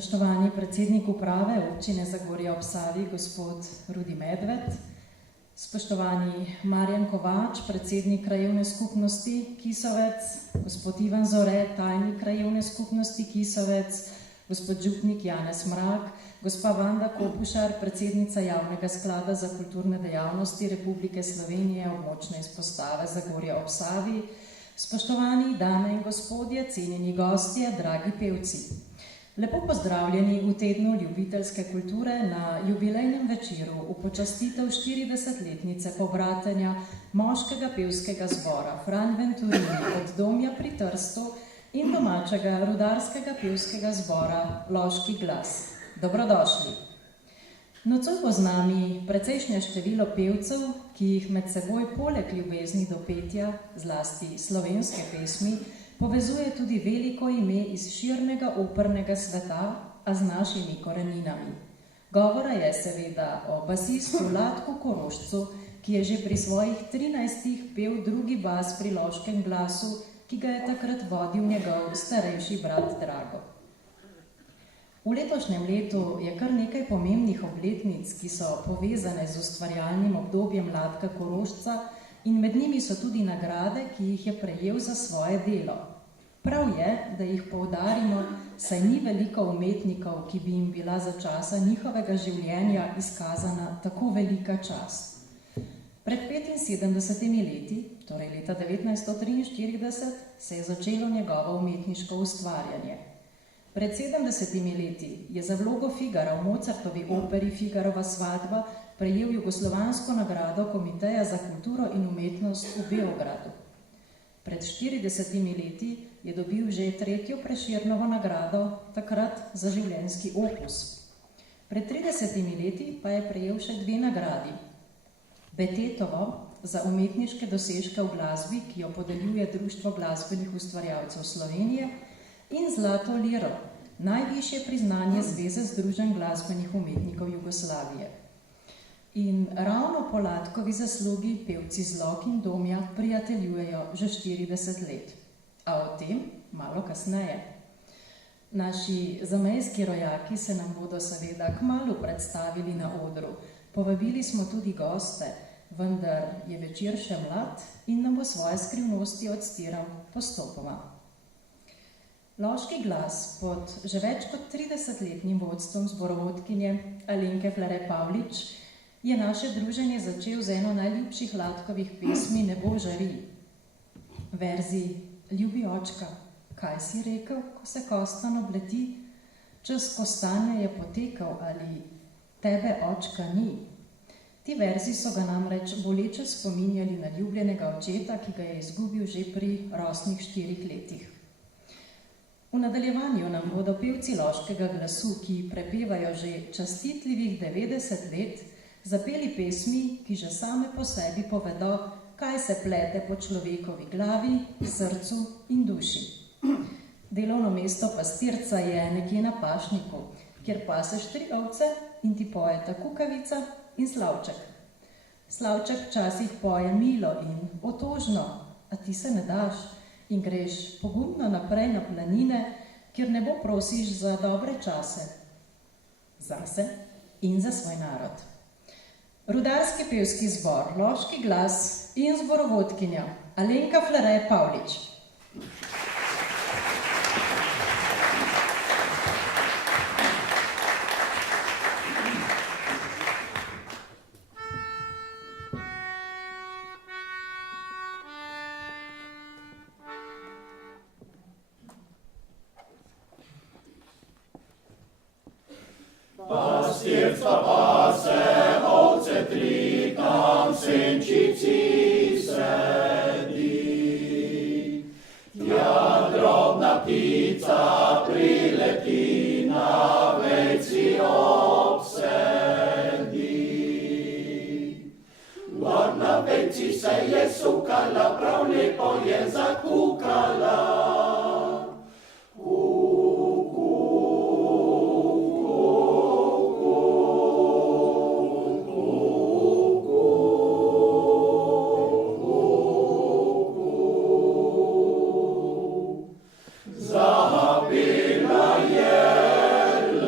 Spoštovani predsednik uprave občine Zagorje ob Savi, gospod Rudi Medved, spoštovani Marjan Kovač, predsednik krajevne skupnosti Kisovec, gospod Ivan Zore, tajnik krajevne skupnosti Kisovec, gospod župnik Janez Mrak, gospa Vanda Kopušar, predsednica Javnega sklada za kulturne dejavnosti Republike Slovenije, območne izpostave Zagorje ob Savi, spoštovani dame in gospodje, cenjeni gostje, dragi pevci. Lepo pozdravljeni v tednu ljubiteljske kulture na jubilejnem večeru v počastitev 40-letnice pobratenja moškega pevskega zbora Fran Venturini od Domja pri Trstu in domačega rudarskega pevskega zbora Loški glas. Dobrodošli! Nocoj bo z nami precejšnje število pevcev, ki jih med seboj poleg ljubezni do petja, zlasti slovenske pesmi, povezuje tudi veliko ime iz širnega opernega sveta, a z našimi koreninami. Govora je seveda o basistu Latku Korošcu, ki je že pri svojih 13 pel drugi bas pri Loškem glasu, ki ga je takrat vodil njegov starejši brat Drago. V letošnjem letu je kar nekaj pomembnih obletnic, ki so povezane z ustvarjalnim obdobjem Latka Korošca, in med njimi so tudi nagrade, ki jih je prejel za svoje delo. Prav je, da jih poudarimo, saj ni veliko umetnikov, ki bi jim bila za časa njihovega življenja izkazana tako velika čast. Pred 75 leti, torej leta 1943, se je začelo njegovo umetniško ustvarjanje. Pred 70 leti je za vlogo Figara v Mozartovi operi Figarova svadba prejel jugoslovansko nagrado Komiteja za kulturo in umetnost v Beogradu. Pred 40 leti je dobil že 3. Prešernovo nagrado, takrat za življenjski opus. Pred 30 leti pa je prejel še 2 nagradi. Betetovo za umetniške dosežke v glasbi, ki jo podeljuje Društvo glasbenih ustvarjalcev Slovenije, in Zlato liro, najvišje priznanje Zveze združenj glasbenih umetnikov Jugoslavije. In ravno po Latkovi zaslugi pevci z Lok in Domja prijateljujejo že 40 let. A o tem malo kasneje. Naši zamejski rojaki se nam bodo seveda kmalu predstavili na odru. Povabili smo tudi goste, vendar je večer še mlad in nam bo svoje skrivnosti odstiral postopoma. Loški glas pod že več kot 30-letnim vodstvom zborovodkinje Alenke Flere Pavlič je naše druženje začel z eno najljubših Latkovih pesmi Nebo žari. Verzi Ljubi očka, kaj si rekel, ko se kostan obleti? Čas kostanja je potekal ali tebe očka ni? Ti verzi so ga namreč boleče spominjali na ljubljenega očeta, ki ga je izgubil že pri rosnih 4 letih. V nadaljevanju nam bodo pevci Loškega glasu, ki prepevajo že častitljivih 90 let, zapeli pesmi, ki že same po sebi povedo, kaj se plete po človekovi glavi, srcu in duši. Delovno mesto pastirca je nekje na pašniku, kjer paseš 3 ovce in ti pojeta kukavica in slavček. Slavček včasih poje milo in otožno, a ti se ne daš in greš pogumno naprej na planine, kjer nebo prosiš za dobre čase, zase in za svoj narod. Rudarski pevski zbor, Loški glas in zborovodkinja Alenka Flere Pavlič. Pastirstva pase, ovce 3, tam senčici sedi. Tja drobna ptica prileti, na vejci obsedi. Gor na vejci se je sukala, prav lepo je zakukala. Zapela je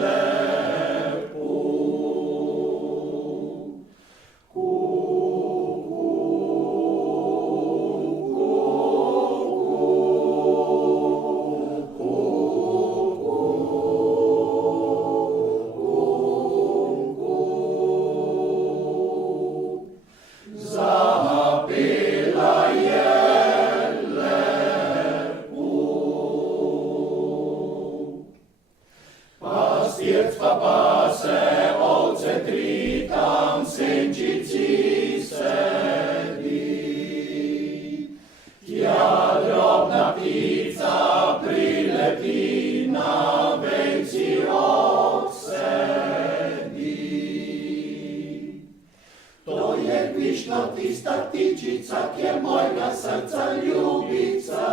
je višno tista ptičica, kje mojega srca ljubica.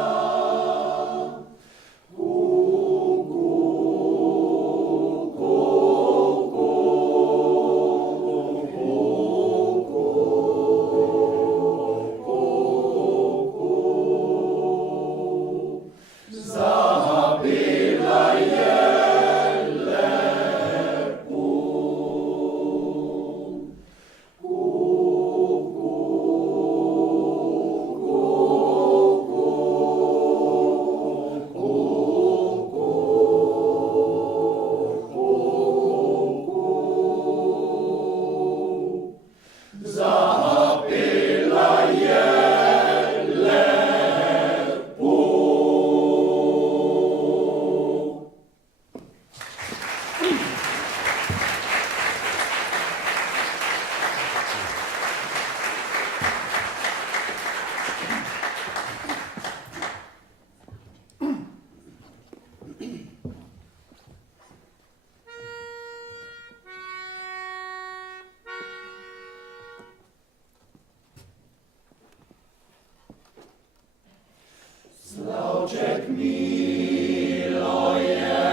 Slavček milo je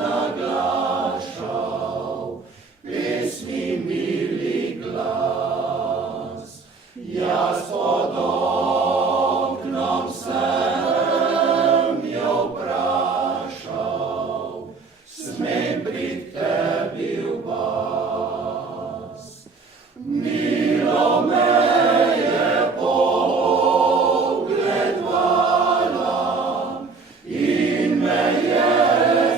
naglašal, pesmi mili glas. Jaz pod oknom sem jo vprašal, smem prid tebi v vas. Milo me je pogledala in me je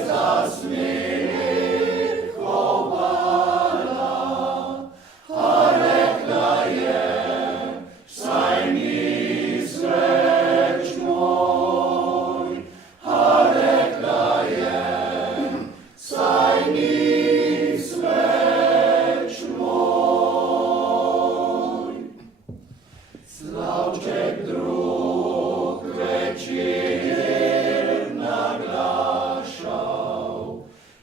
za smeh chovala, a rekla je, saj nis več moj, a rekla je, saj nis več moj. Slavček drug večer naglašal,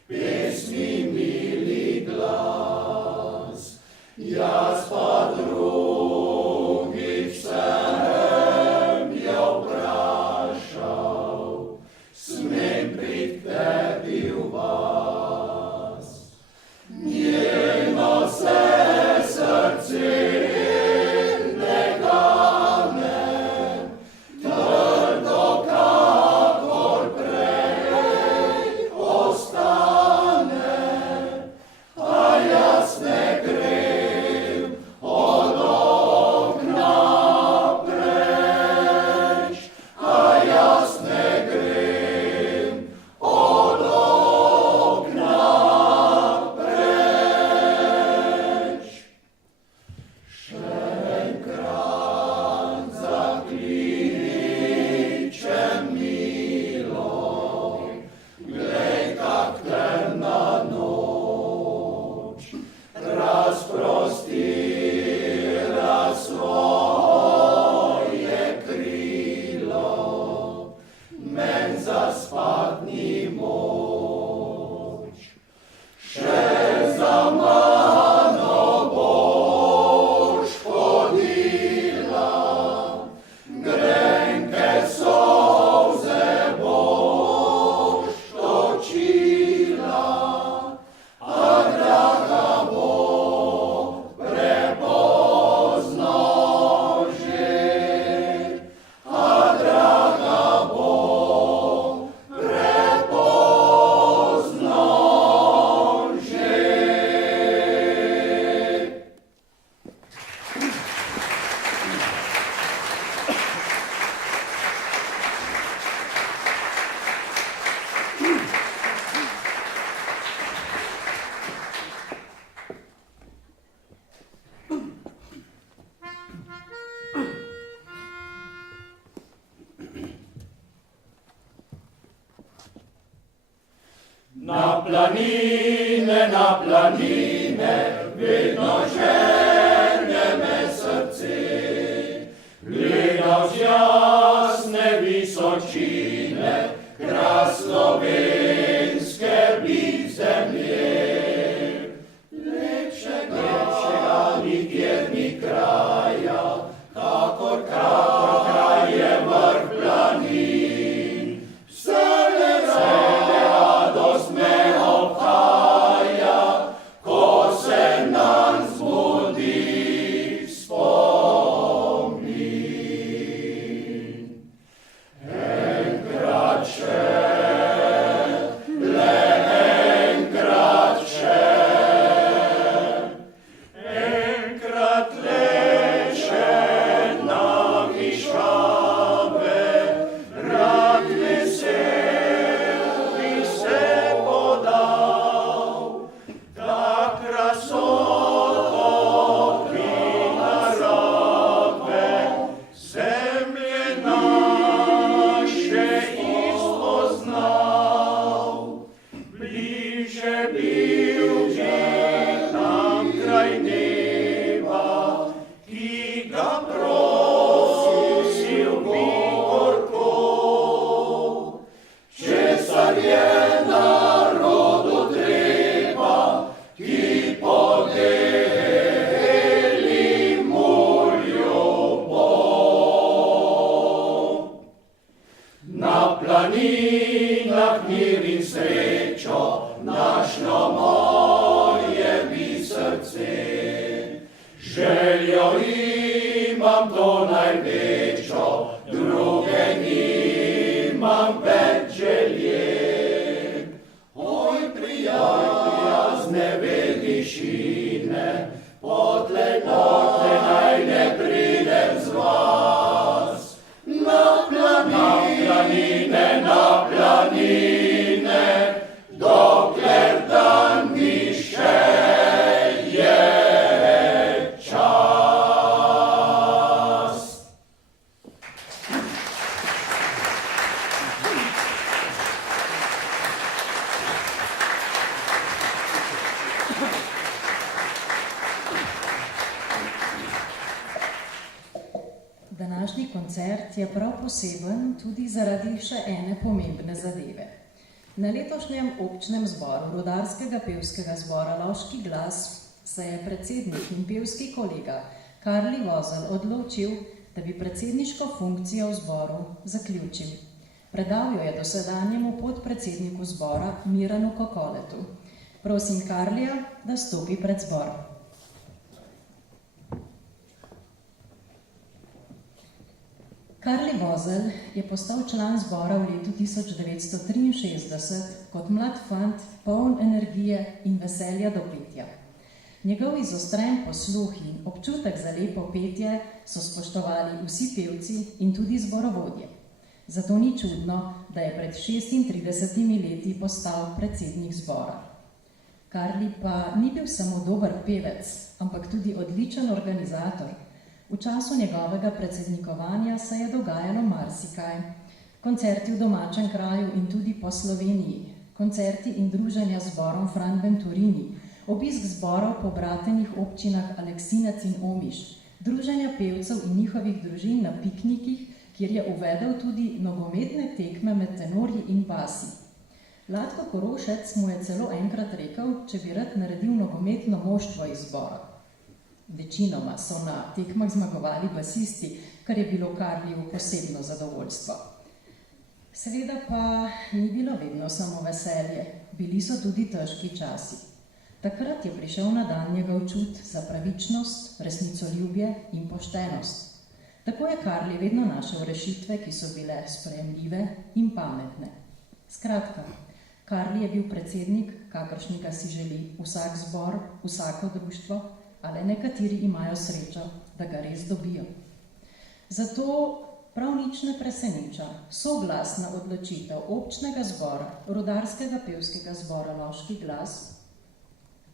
pesmi mili glas. Jaz pa drugič sem jo vprašal, smem prid tebi v vas. Njeno se srce ne gane, trdo kakor prej ostane, a jaz ne grem od okna preč, a jaz ne grem od okna preč. Še enkrat zakličem milo, glej, kak temna noč razprostira svoje krilo, men zaspat ni moč. Še za mano boš hodila, grenke solze boš točila, a draga bo prepozno že, a draga bo prepozno že. Na planine, vedno želje me srce. Gledal z jasne visočine, kras slovenske bi zemlje. Lepšega Željo imam to največjo, druge nimam več želje. Oj, prijazne velišine, potlej naj ne pridem z vas. Na planine, dokler dan mi še je čas. Današnji koncert je prav poseben tudi zaradi še ene pomembne zadeve. Na letošnjem občnem zboru Rudarskega pevskega zbora Loški glas se je predsednik in pevski kolega Karli Vozelj odločil, da bi predsedniško funkcijo v zboru zaključil. Predal jo je dosedanjemu podpredsedniku zbora Miranu Kokoletu. Prosim Karlija, da stopi pred zbor. Karli Vozelj je postal član zbora v letu 1963 kot mlad fant, poln energije in veselja do petja. Njegov izostren posluh in občutek za lepo petje so spoštovali vsi pevci in tudi zborovodje. Zato ni čudno, da je pred 36 leti postal predsednik zbora. Karli pa ni bil samo dober pevec, ampak tudi odličen organizator. V času njegovega predsednikovanja se je dogajalo marsikaj. Koncerti v domačem kraju in tudi po Sloveniji, koncerti in druženja z zborom Fran Venturini, obisk zborov po bratenih občinah Aleksinec in Omiš, druženja pevcev in njihovih družin na piknikih, kjer je uvedel tudi nogometne tekme med tenorji in basi. Latko Korošec mu je celo enkrat rekel, če bi rad naredil nogometno moštvo iz zbora. Večinoma so na tekmah zmagovali basisti, kar je bilo Karliju posebno zadovoljstvo. Seveda pa ni bilo vedno samo veselje, bili so tudi težki časi. Takrat je prišel na dan njegov čut za pravičnost, resnicoljubje in poštenost. Tako je Karli vedno našel rešitve, ki so bile sprejemljive in pametne. Skratka, Karli je bil predsednik, kakršnega si želi vsak zbor, vsako društvo, ali nekateri imajo srečo, da ga res dobijo. Zato prav nič ne preseneča soglasna odločitev občnega zbora, Rudarskega pevskega zbora Loški glas,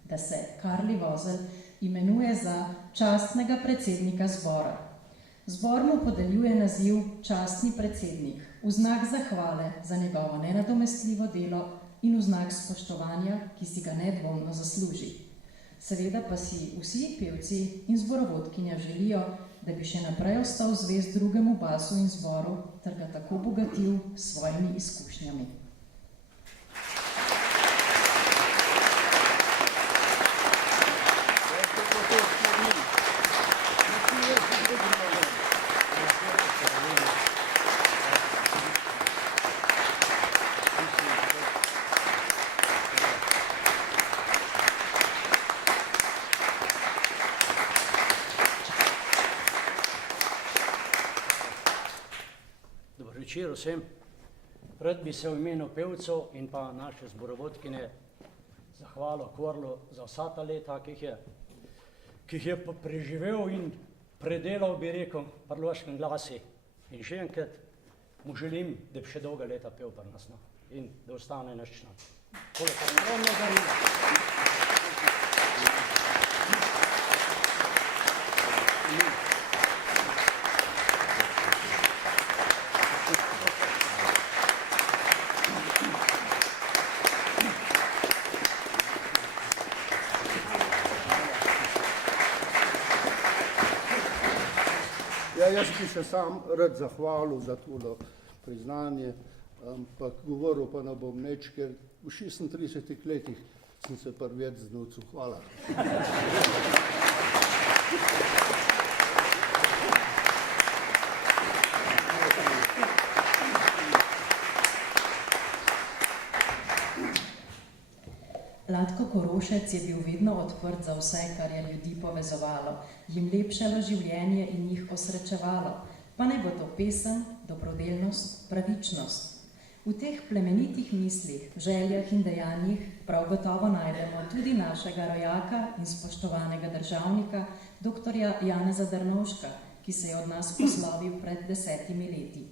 da se Karli Vozelj imenuje za častnega predsednika zbora. Zbor mu podeljuje naziv častni predsednik v znak zahvale za njegovo nenadomestljivo delo in v znak spoštovanja, ki si ga nedvomno zasluži. Seveda pa si vsi pevci in zborovodkinja želijo, da bi še naprej ostal zvest drugemu basu in zboru ter ga tako bogatil s svojimi izkušnjami. Večer vsem. Rad bi se v imenu pevcev in pa naše zborovodkine zahvalil Korlu za vsa ta leta, ki jih je preživel in predelal, bi rekel, pri Loškem glasi. In še enkrat mu želim, da bi še dolga leta pel pri nas in da ostane naš član. Jaz bi se sam rad zahvalil za tole priznanje, ampak govoril pa ne bom nič, ker v 36 letih sem se prvič znucil. Hvala. Latko Korošec je bil vedno odprt za vse, kar je ljudi povezovalo, jim lepšalo življenje in jih osrečevalo, pa naj bo to pesem, dobrodelnost, pravičnost. V teh plemenitih mislih, željah in dejanjih prav gotovo najdemo tudi našega rojaka in spoštovanega državnika, doktorja Janeza Drnovška, ki se je od nas poslovil pred 10 leti.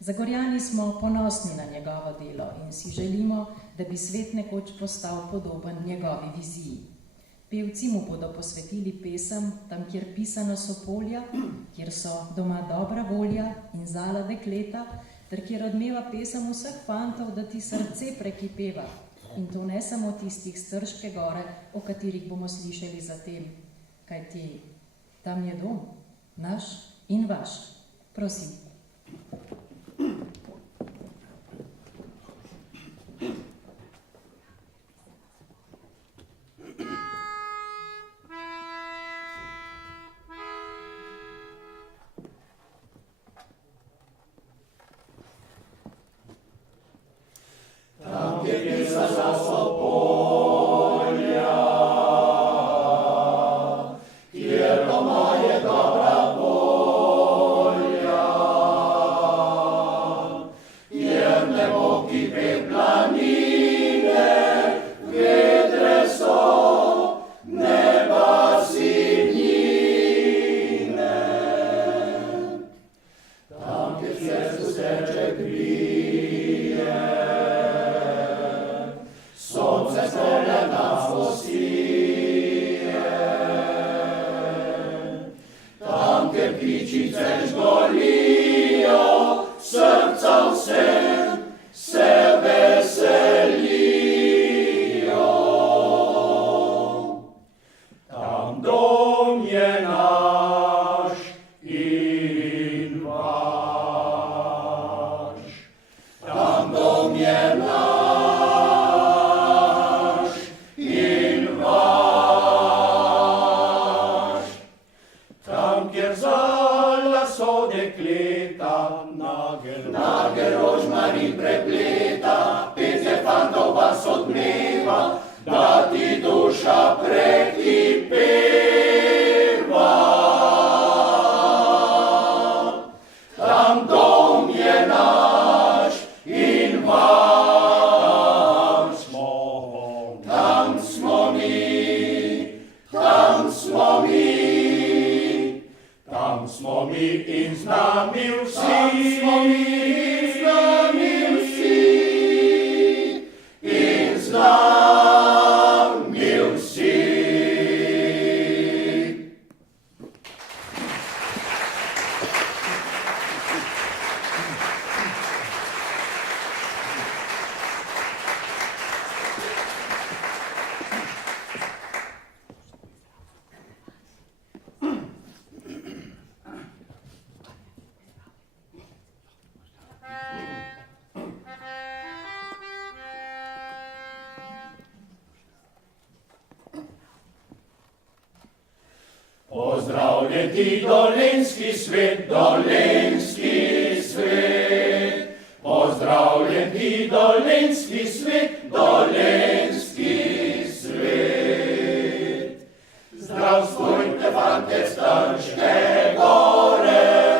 Zagorjani smo ponosni na njegovo delo in si želimo, da bi svet nekoč postal podoben njegovi viziji. Pevci mu bodo posvetili pesem Tam, kjer pisano so polja, kjer so doma dobra volja in zala dekleta, ter kjer odmeva pesem vseh fantov, da ti srce prekipeva. In to ne samo tistih s Trške gore, o katerih bomo slišali zatem, kajti tam je dom, naš in vaš. Prosim. Tam, kjer pisana so polja, kjer doma je dobra volja, kjer nebo kipe planine, vedre so, neba sinjine. Tam, kjer srcu srce grije, sonce zgorja nas osije. Tam, kjer pičice žgolijo, srca vsem se veselijo. Tam dom je naš in vaš. Tam dom je naš in vaš. Tam, kjer zala so dekleta, nage rožmarin prepleta, petje fantov vas odmeva, da ti duša prekipeva. Tam dom je naš in vaš. Tam smo mi, tam smo mi, tam smo mi in z nami vsi. Tam smo mi in z nami vsi. In z nami vsi. Pozdravljen ti dolenjski svet, dolenjski svet. Pozdravljen ti dolenjski svet, dolenjski svet. Zdravstvujte fante s Trške gore,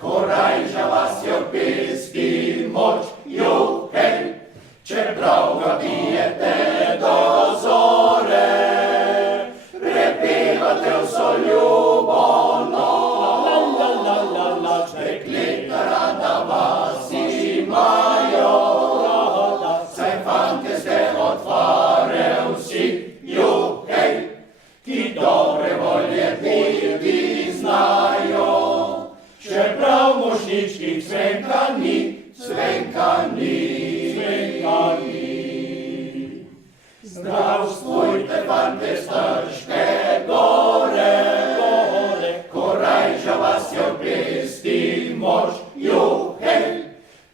Korajža vas je v pesmi moč, juhej, čeprav ga bijete do zore. Prepevate vso ljubo noč, dekleta rada vas imajo, saj fantje ste od fare vsi, juhej, ki dobre volje biti znajo. Čeprav mošničkih cvenka ni, cvenka ni. Zdravstvujte fante s Trške gore, Korajža vas je v pesmi moč, juhej,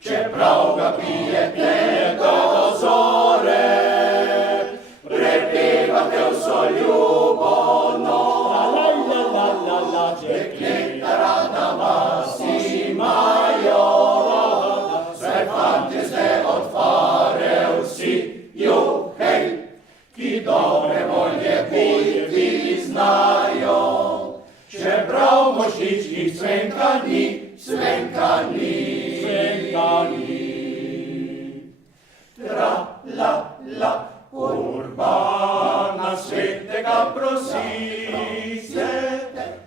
čeprav ga pijete do zore. Prepevate vso ljubo noč, dekleta rada vas imajo, saj fantje ste od fare vsi, juhej, znajo, čeprav mošničkih cvenka ni, cvenka ni, cvenka ni. Tra, la, la, Urbana svetega prosi se,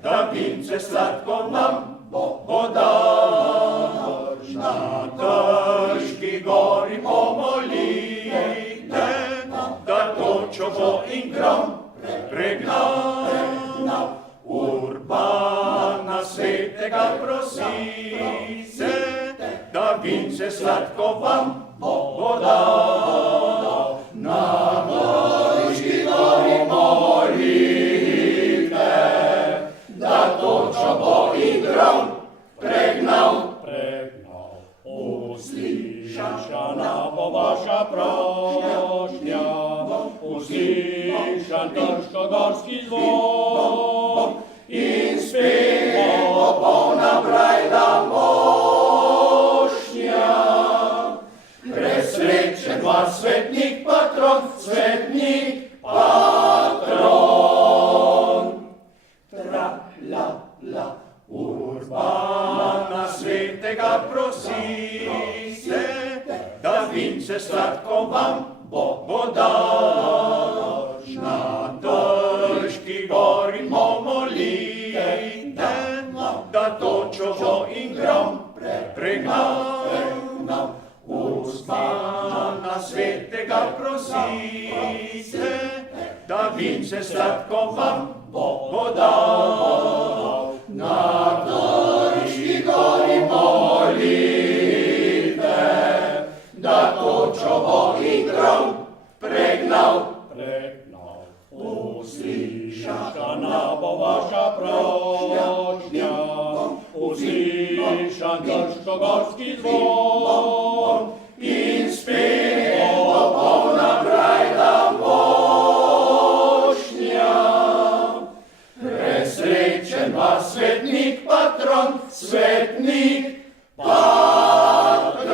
da vince sladko nam bo dal. Na Trški gori pomolite, da točo bo in grom pregnal. Urbana svetega prosi se, da vince sladko vam bo dal. Na Trški gori molite, da točo bo in grom pregnal. Uslišana bo vaša prošnja, uslišan trškogorski zvon in spet bo polna brajda mošnja. Presrečen vas svetnik patron, svetnik patron. Tra, la, la, Urbana svetega prosi se, da vince sladko vam bo dal. Na Trški gori molite, da točo in grom pregnal. Urbana svetega prosi se, da vince sladko vam bo dal. Na Trški gori molite, da točo bo in grom pregnal. Uslišana bo vaša prošnja, uslišan trškogorski zvon in spet bo polna brajda mošnja. Presrečen vas svetnik patron, svetnik patron.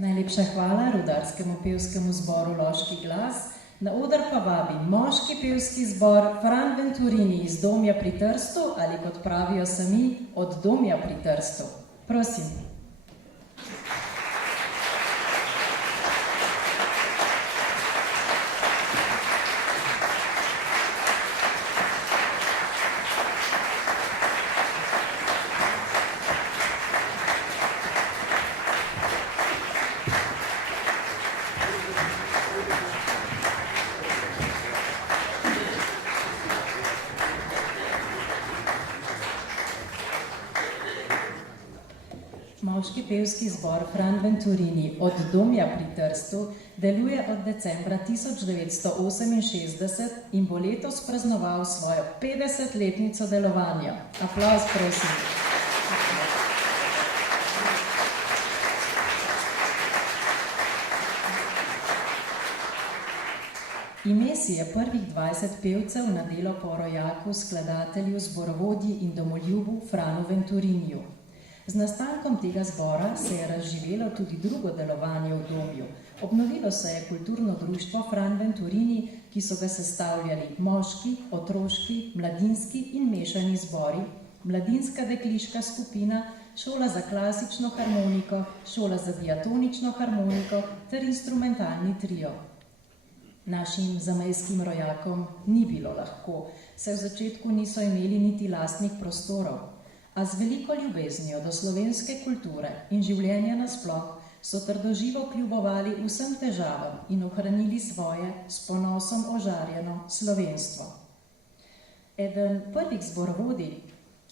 Najlepša hvala rudarskemu pevskemu zboru Loški glas. Na oder pa vabim moški pevski zbor Fran Venturini iz Domja pri Trstu ali kot pravijo sami, od Domja pri Trstu. Prosim. Moški pevski zbor Fran Venturini od Domja pri Trstu deluje od decembra 1968 in bo letos praznoval svojo 50-letnico delovanja. Aplavz, prosim. Ime si je prvih 20 pevcev nadelo po rojaku, skladatelju, zborovodji in domoljubu Franu Venturiniju. Z nastankom tega zbora se je razživelo tudi drugo delovanje v Domju. Obnovilo se je kulturno društvo Fran Venturini, ki so ga sestavljali moški, otroški, mladinski in mešani zbori, mladinska dekliška skupina, šola za klasično harmoniko, šola za diatonično harmoniko ter instrumentalni trio. Našim zamejskim rojakom ni bilo lahko, saj v začetku niso imeli niti lastnih prostorov. a z veliko ljubeznijo do slovenske kulture in življenja nasploh so trdoživo kljubovali vsem težavam in ohranili svoje s ponosom ožarjeno slovenstvo. Eden prvih zborovodij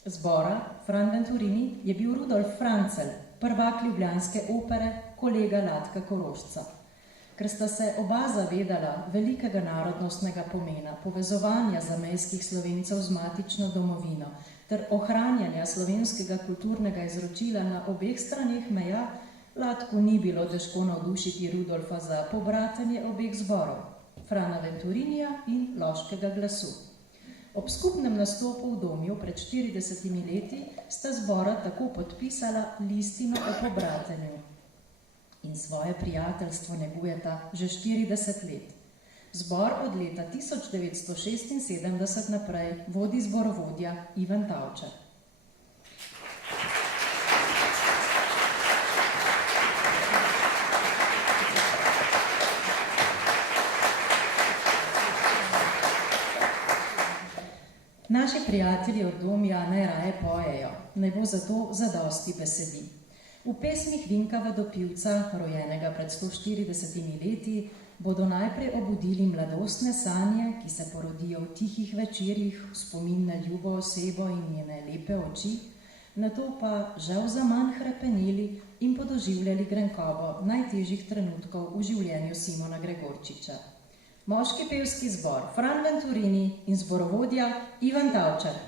zbora, Fran Venturini, je bil Rudolf Francelj, prvak ljubljanske opere, kolega Latka Korošca. Ker sta se oba zavedala velikega narodnostnega pomena, povezovanja zamejskih Slovencev z matično domovino ter ohranjanja slovenskega kulturnega izročila na obeh straneh meja, Latku ni bilo težko navdušiti Rudolfa za pobratenje obeh zborov, Frana Venturinija in Loškega glasu. Ob skupnem nastopu v Domju pred 40 leti sta zbora tako podpisala listino o pobratenju in svoje prijateljstvo negujeta že 40 let. Zbor od leta 1976 naprej vodi zborovodja Ivan Tavčar. Naši prijatelji od Domja najraje pojejo, naj bo zato zadosti besedi. V pesmih Vinka Vodopivca, rojenega pred 140 leti, bodo najprej obudili mladostne sanje, ki se porodijo v tihih večerjih, v spomin na ljubo osebo in njene lepe oči, nato pa žal zaman hrepeneli in podoživljali grenkobo najtežjih trenutkov v življenju Simona Gregorčiča. Moški pevski zbor Fran Venturini in zborovodja Ivan Tavčar.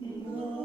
No.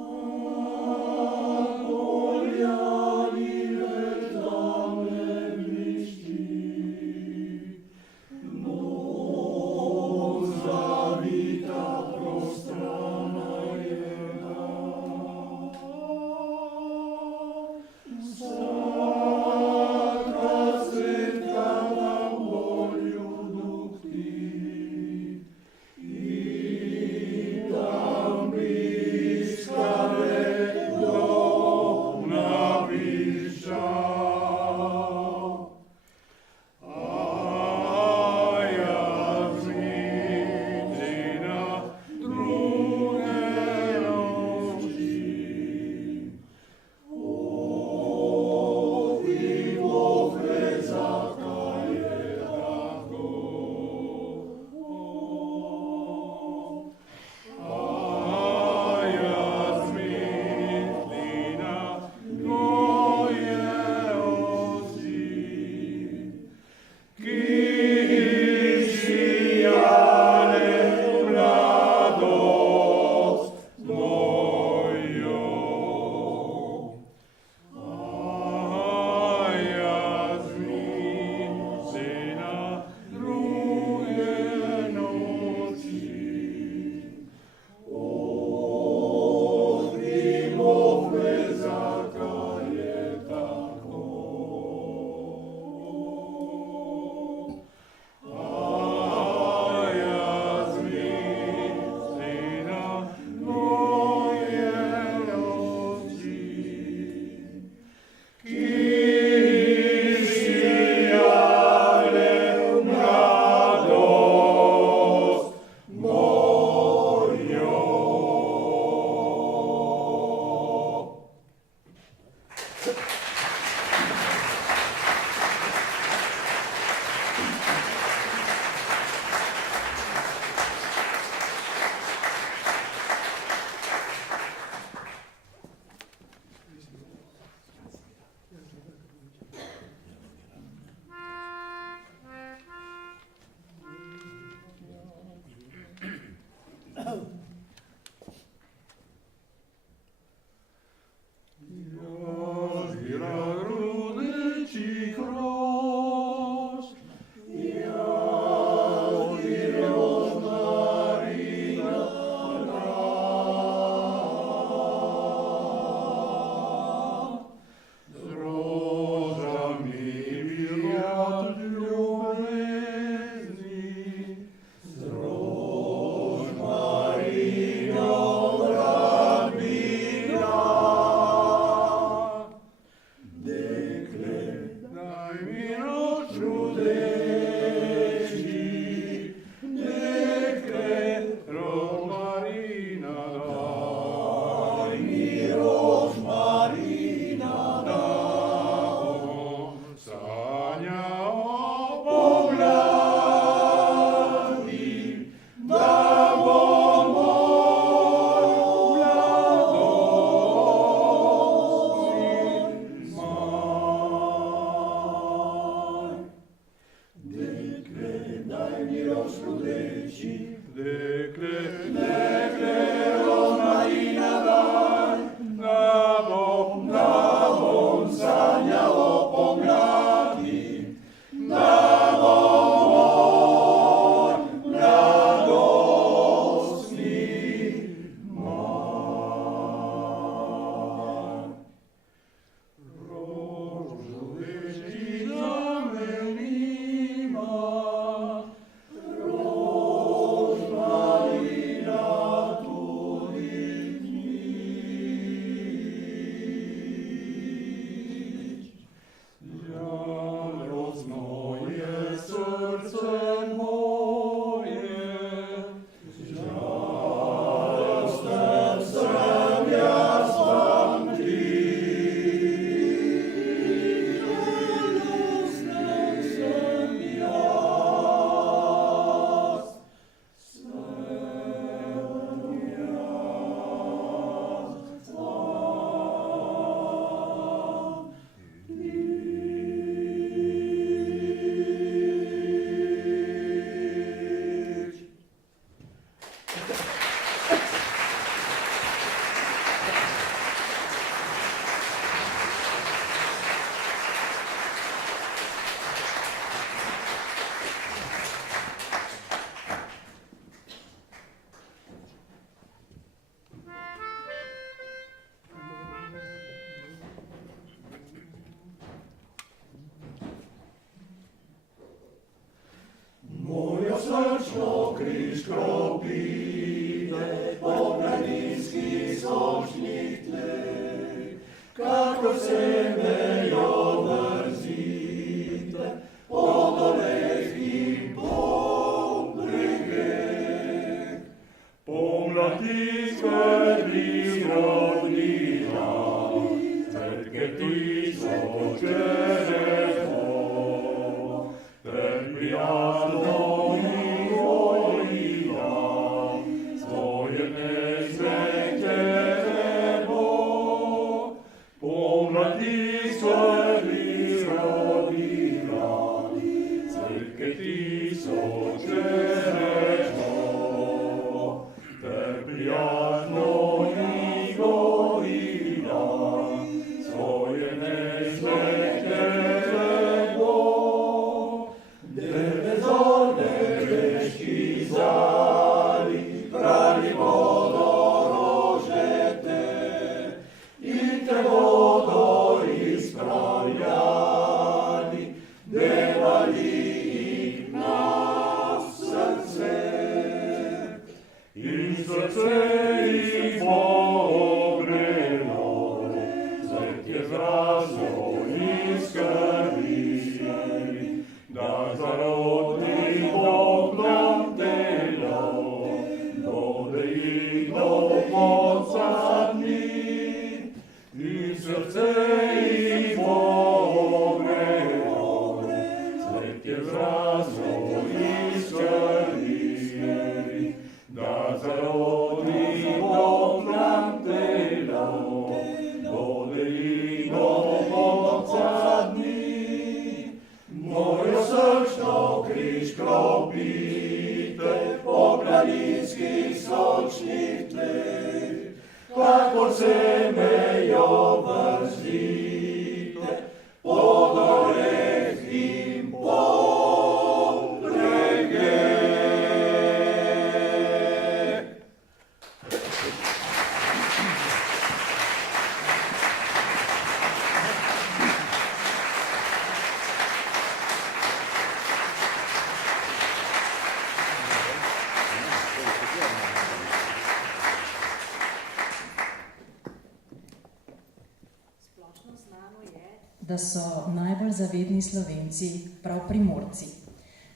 Da so najbolj zavedni Slovenci prav Primorci.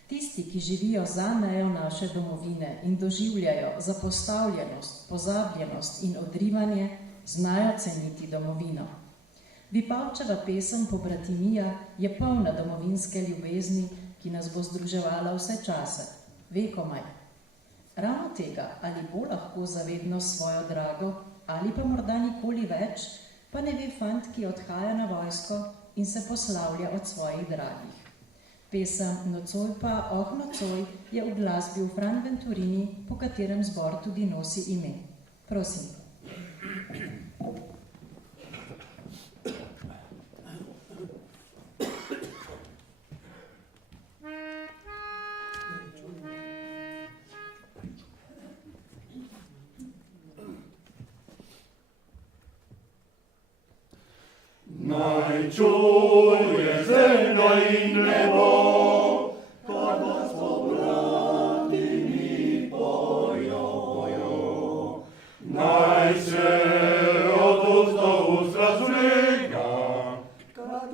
Tisti, ki živijo za mejo naše domovine in doživljajo zapostavljenost, pozabljenost in odrivanje, znajo ceniti domovino. Vipavčeva pesem Pobratimija je polna domovinske ljubezni, ki nas bo združevala vse čase, vekomaj. Ravno tega, ali bo lahko zavedno svojo drago, ali pa morda nikoli več, pa ne ve fant, ki odhaja na vojsko in se poslavlja od svojih dragih. Pesem Nocoj pa, oh nocoj je uglasbil Fran Venturini, po katerem zbor tudi nosi ime. Prosim. Naj čuje zemlja in nebo, kad vas pobrati mi pojo. Naj se od ust do ust razlega, kad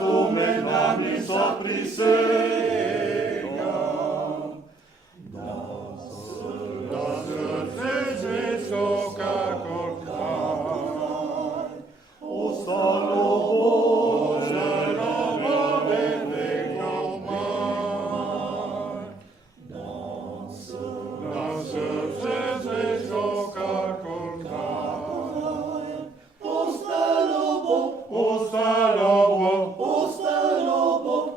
tu med nami sa prisega. Da srce zvezo kakor kraj, ostalo ostalo bo,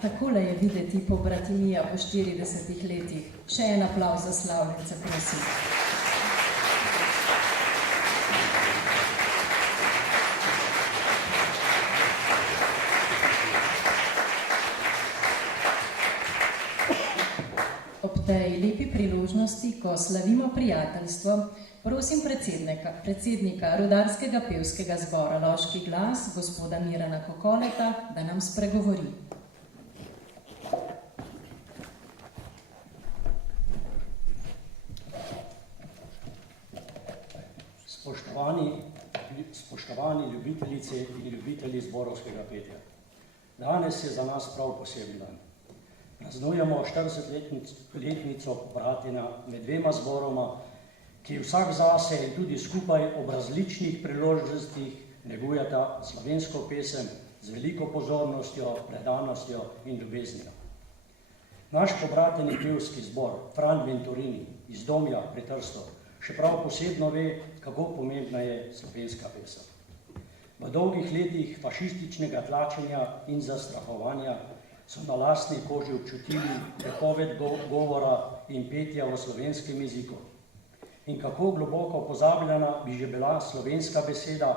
Takole je videti pobratimija po 40 letih. Še en aplavz za slavljence, prosim. Ob tej lepi priložnosti, ko slavimo prijateljstvo, prosim predsednika Rudarskega pevskega zbora Loški glas, gospoda Mirana Kokoleta, da nam spregovori. Spoštovani ljubitelice in ljubitelji zborovskega petja. Danes je za nas prav poseben dan. Praznujemo 40-letnico bratina med dvema zboroma, ki vsak zase in tudi skupaj ob različnih priložnostih negujeta slovensko pesem z veliko pozornostjo, predanostjo in ljubeznijo. Naš pobrateni pevski zbor Fran Venturini iz Domja pri Trstu še prav posebno ve, kako pomembna je slovenska pesem. V dolgih letih fašističnega tlačenja in zastrahovanja so na lastni koži občutili prepoved govora in petja v slovenskem jeziku. In kako globoko pozabljena bi že bila slovenska beseda,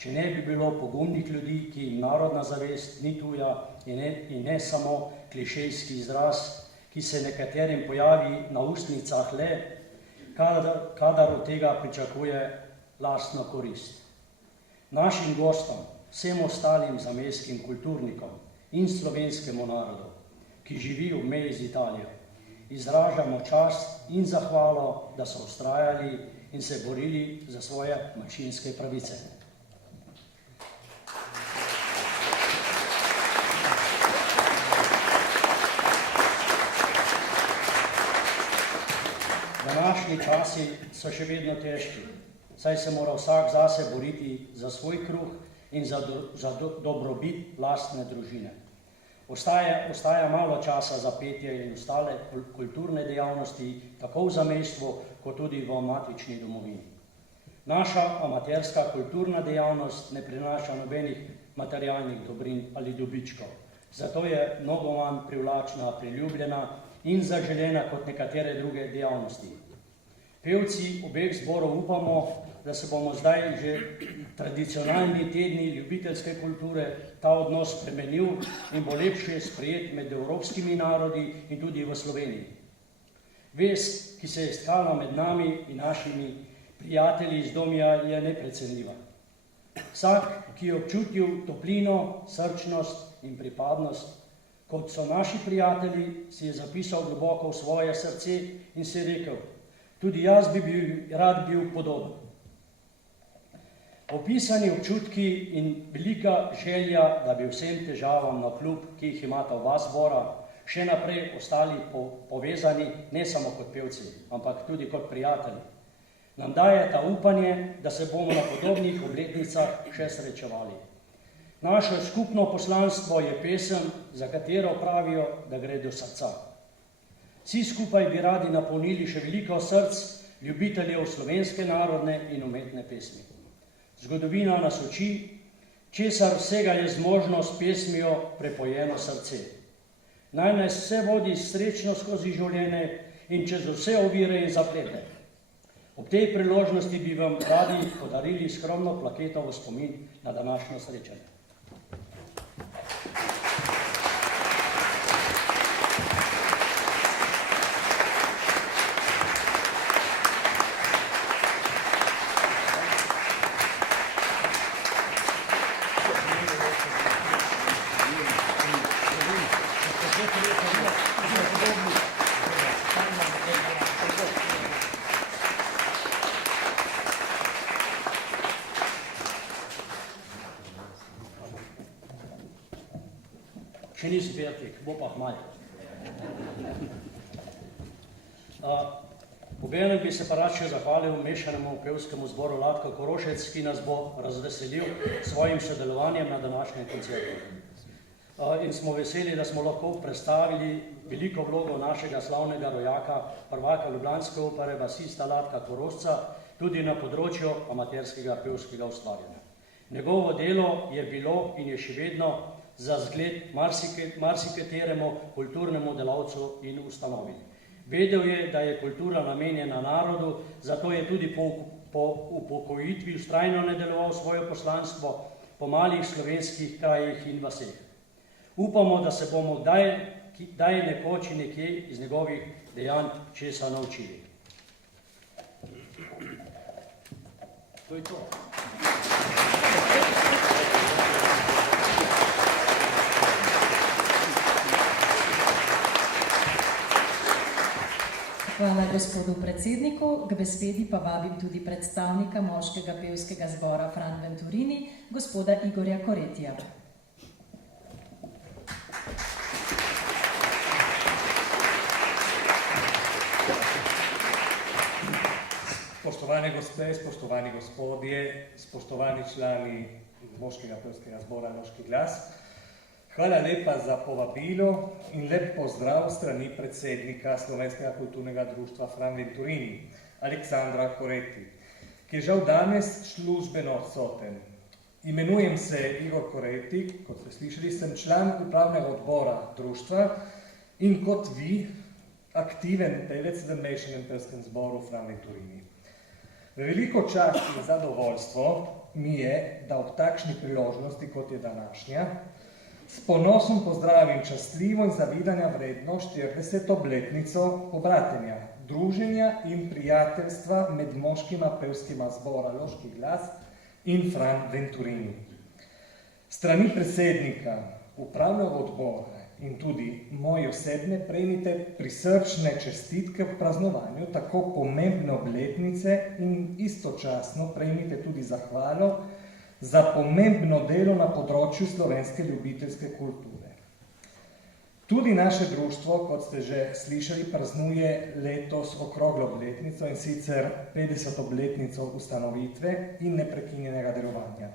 če ne bi bilo pogumnih ljudi, ki jim narodna zavest ni tuja in ne samo klišejski izraz, ki se nekaterim pojavi na ustnicah le, kadar od tega pričakuje lastno korist. Našim gostom, vsem ostalim zamejskim kulturnikom in slovenskemu narodu, ki živi v meji z Italijo, izražamo čast in zahvalo, da so vztrajali in se borili za svoje manjšinske pravice. Današnji časi so še vedno težki, saj se mora vsak zase boriti za svoj kruh in za dobrobit lastne družine. Ostaja malo časa za petje in ostale kulturne dejavnosti, tako v zamejstvu, kot tudi v matični domovini. Naša amaterska kulturna dejavnost ne prinaša nobenih materialnih dobrin ali dobičkov, zato je mnogo manj privlačna, priljubljena in zaželena kot nekatere druge dejavnosti. Pevci obeh zborov upamo, da se bomo zdaj že tradicionalni tedni ljubiteljske kulture ta odnos spremenil in bo lepše sprejet med evropskimi narodi in tudi v Sloveniji. Vest, ki se je stkala med nami in našimi prijatelji iz Domja, je neprecenljiva. Vsak, ki je občutil toplino, srčnost in pripadnost, kot so naši prijatelji, si je zapisal globoko v svoje srce in si rekel, tudi jaz bi rad bil podoben. Opisani občutki in velika želja, da bi vsem težavam na kljub, ki jih imata oba zbora, še naprej ostali povezani ne samo kot pevci, ampak tudi kot prijatelji, nam daje ta upanje, da se bomo na podobnih obletnicah še srečevali. Naše skupno poslanstvo je pesem, za katero pravijo, da gre do srca. Vsi skupaj bi radi napolnili še veliko src ljubiteljev slovenske narodne in umetne pesmi. Zgodovina nas uči, česar vsega je zmožno s pesmijo prepojeno srce. Naj nas vse vodi srečno skozi življenje in čez vse ovire in zaplete. Ob tej priložnosti bi vam radi podarili skromno plaketo v spomin na današnjo srečanje. Še nisem fertik, bo pa hmalj. Obenem bi se pa rad še zahvalil mešanemu pevskemu zboru Latka Korošec, ki nas bo razveselil svojim sodelovanjem na današnjem koncertu. In smo veseli, da smo lahko predstavili veliko vlogo našega slavnega rojaka, prvaka ljubljanske opere, basista Latka Korošca, tudi na področju amaterskega pevskega ustvarjanja. Njegovo delo je bilo in je še vedno za zgled marsikateremu kulturnemu delavcu in ustanovi. Vedel je, da je kultura namenjena narodu, zato je tudi po upokojitvi vztrajno nadaljeval svoje poslanstvo po malih slovenskih krajih in vaseh. Upamo, da se bomo kdaj nekoč in nekje iz njegovih dejanj česa naučili. To je to. Hvala gospodu predsedniku, k besedi pa vabim tudi predstavnika moškega pevskega zbora Fran Venturini, gospoda Igorja Koretija. Spoštovane gospe, spoštovani gospodje, spoštovani člani moškega pevskega zbora Loški glas, hvala lepa za povabilo in lep pozdrav strani predsednika Slovenskega kulturnega društva Fran Venturini, Aleksandra Koreti, ki je žal danes službeno odsoten. Imenujem se Igor Koreti, kot ste slišali, sem član upravnega odbora društva in kot vi aktiven pevec v mešanem pevskem zboru Fran Venturini. Veliko čast in zadovoljstvo mi je, da ob takšni priložnosti, kot je današnja, s ponosom pozdravim častivo in zavidanja vredno 40. obletnico obratenja, druženja in prijateljstva med moškima pevskima zbora Loški glas in Fran Venturini. Strani predsednika upravnega odbora in tudi moje osebne prejmite prisrčne čestitke v praznovanju tako pomembne obletnice in istočasno prejmite tudi zahvalo za pomembno delo na področju slovenske ljubiteljske kulture. Tudi naše društvo, kot ste že slišali, praznuje letos okroglo obletnico in sicer 50. obletnico ustanovitve in neprekinjenega delovanja.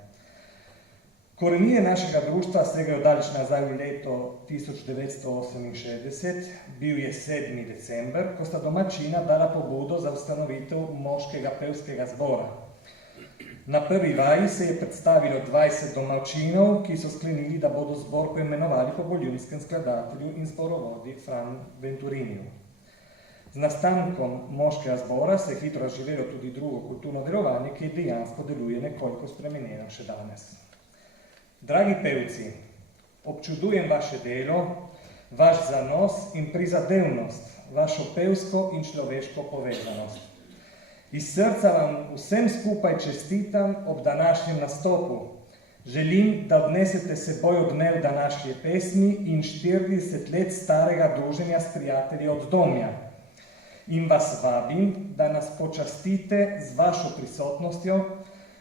Korenine našega društva segajo daleč nazaj v leto 1968, bil je 7. december, ko sta domačina dala pobudo za ustanovitev moškega pevskega zbora. Na prvi vaji se je predstavilo 20 domačinov, ki so sklenili, da bodo zbor poimenovali po boljunskem skladatelju in zborovodi Fran Venturiniju. Z nastankom moškega zbora se je hitro razživelo tudi drugo kulturno delovanje, ki dejansko deluje nekoliko spremenjeno še danes. Dragi pevci, občudujem vaše delo, vaš zanos in prizadevnost, vašo pevsko in človeško povezanost. Iz srca vam vsem skupaj čestitam ob današnjem nastopu. Želim, da odnesete seboj odmev današnje pesmi in 40 let starega druženja s prijatelji od domja. In vas vabim, da nas počastite z vašo prisotnostjo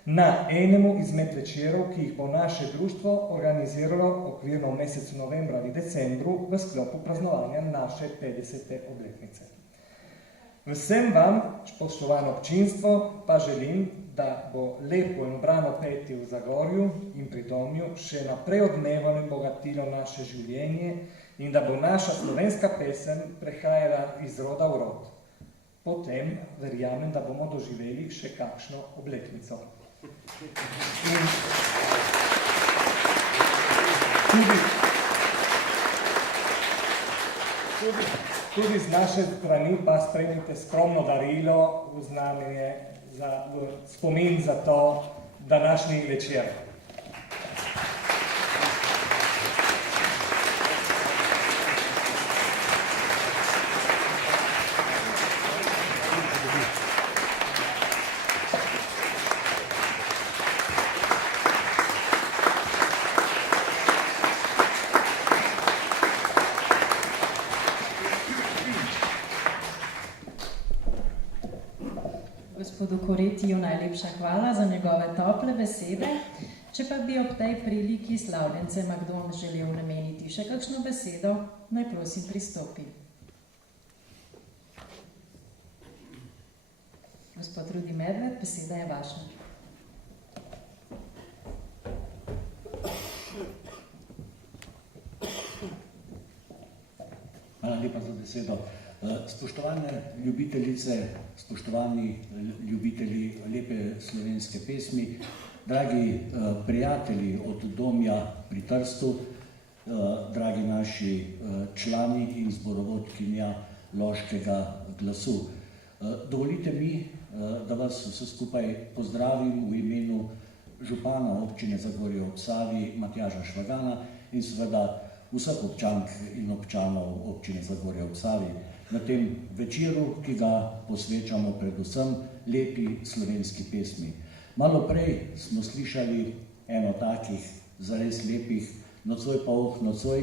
na enemu izmed večerov, ki jih bo naše društvo organiziralo okvirno v mesecu novembru ali decembru v sklopu praznovanja naše 50. obletnice. Vsem vam, spoštovano občinstvo, pa želim, da bo lepo in ubrano petje v Zagorju in pri Domju še naprej odmevalo in bogatilo naše življenje in da bo naša slovenska pesem prehajala iz roda v rod. Potem verjamem, da bomo doživeli še kakšno obletnico. Tudi z naše strani pa sprejmite skromno darilo v znamenje v spomin za to današnji večer. Gospodu Koretiju najlepša hvala za njegove tople besede. Če pa bi ob tej priliki slavljencema kdo želel nameniti še kakšno besedo, naj prosim pristopi. Gospod Rudi Medved, beseda je vaša. Hvala lepa za besedo. Spoštovane ljubiteljice, spoštovani ljubitelji lepe slovenske pesmi, dragi prijatelji od Domja pri Trstu, dragi naši člani in zborovodkinja Loškega glasu. Dovolite mi, da vas vse skupaj pozdravim v imenu župana občine Zagorje ob Savi Matjaža Švagana in seveda vseh občank in občanov občine Zagorje ob Savi na tem večeru, ki ga posvečamo predvsem lepi slovenski pesmi. Malo prej smo slišali eno takih zares lepih Nocoj pa oh nocoj,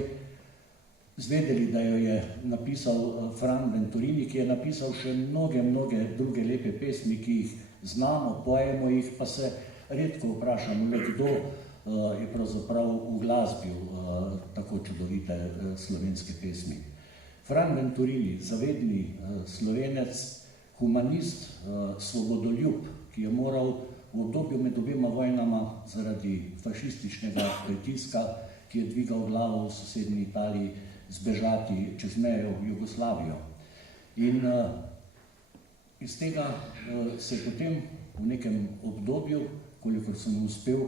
zvedeli, da jo je napisal Fran Venturini, ki je napisal še mnoge druge lepe pesmi, ki jih znamo, pojemo jih, pa se redko vprašamo, le kdo je pravzaprav uglasbil tako čudovite slovenske pesmi. Fran Venturini, zavedni Slovenec, humanist, svobodoljub, ki je moral v obdobju med obema vojnama zaradi fašističnega pritiska, ki je dvigal glavo v sosednji Italiji, zbežati čez mejo v Jugoslavijo. In iz tega se je potem v nekem obdobju, kolikor sem uspel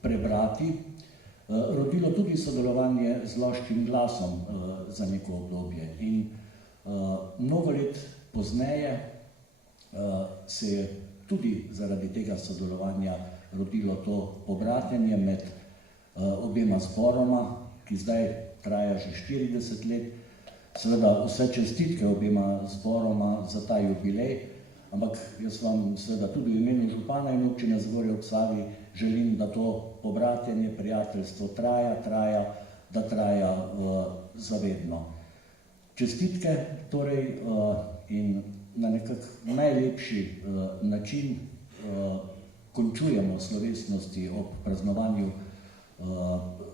prebrati, rodilo tudi sodelovanje z Loškim glasom za neko obdobje. In mnogo let pozneje se je tudi zaradi tega sodelovanja rodilo to pobratenje med obema zboroma, ki zdaj traja že 40 let. Seveda vse čestitke obema zboroma za ta jubilej, ampak jaz vam seveda tudi v imenu župana in občine Zagorje ob Savi želim, da to pobratenje, prijateljstvo traja, da traja zavedno. Čestitke torej in na nekak najlepši način končujemo slovesnosti ob praznovanju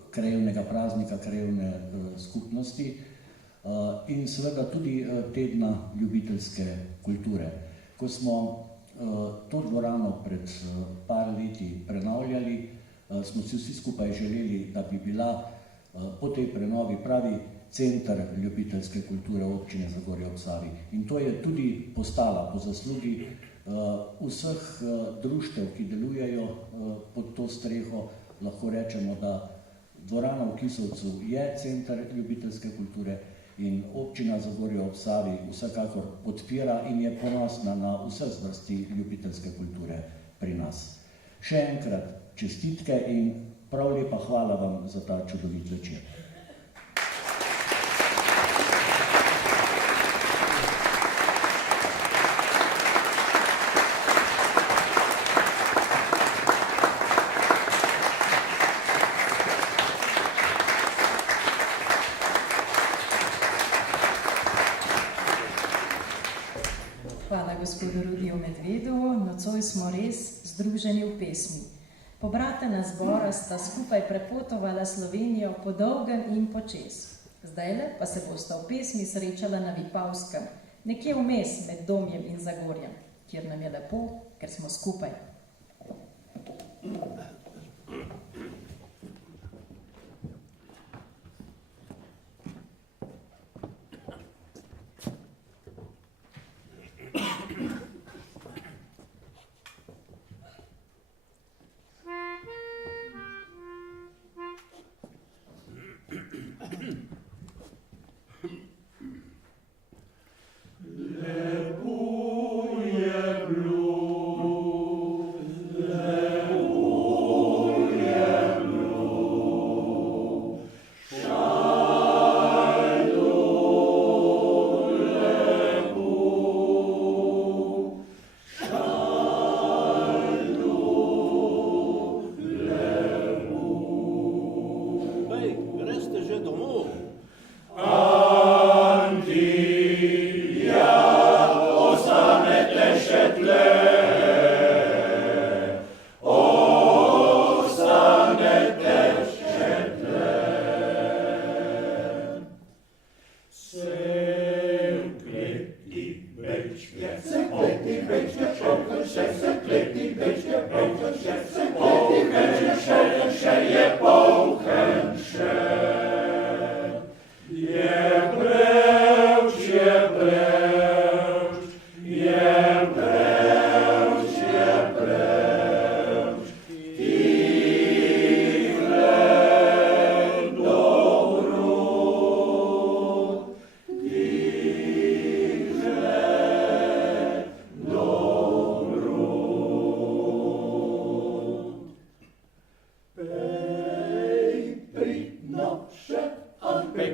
krajevnega praznika, krajevne skupnosti in seveda tudi tedna ljubiteljske kulture. Ko smo to dvorano pred par leti prenavljali, smo si vsi skupaj želeli, da bi bila po tej prenovi pravi center ljubiteljske kulture občine Zagorje ob Savi. In to je tudi postala po zaslugi vseh društev, ki delujejo pod to streho. Lahko rečemo, da dvorana v Kisovcu je center ljubiteljske kulture in občina Zagorje ob Savi vsekakor podpira in je ponosna na vse zvrsti ljubiteljske kulture pri nas. Še enkrat čestitke in prav lepa hvala vam za ta čudovit večer. Gospodu Rudiju Medvedu, nocoj smo res združeni v pesmi. Pobratena zbora sta skupaj prepotovala Slovenijo po dolgem in počez. Zdajle pa se bosta v pesmi srečala na Vipavskem, nekje vmes med Domjem in Zagorjem, kjer nam je lepo, ker smo skupaj.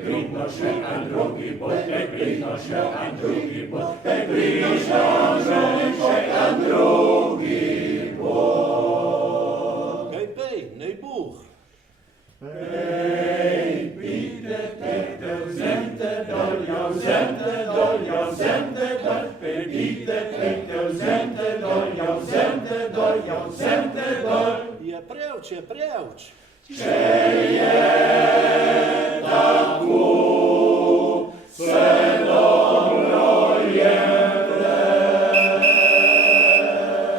Pegrino še en drugi bo, Pegrino še en drugi bo, Pegrino še en drugi bo. Kaj pej, nej Bůh. Pej, pijte, pejte, vzemte dol, ja vzemte dol, ja vzemte dol, pej, pijte, pejte, vzemte dol, ja vzemte dol, ja vzemte dol. Je prevč, je prevč. Če je tako, se dobro jemte.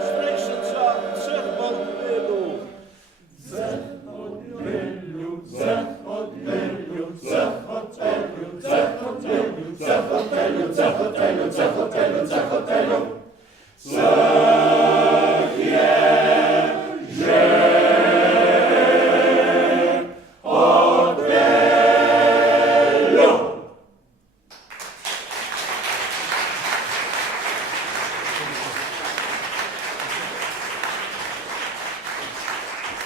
Strejšeca, vseh odpelu. Vseh odpelju, vseh odpelju, vseh odpelju, vseh odpelju, vseh odpelju, vseh odpelju, vseh odpelju, vseh odpelju. Vseh je že odpelju.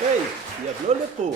Hej, je bilo lepo.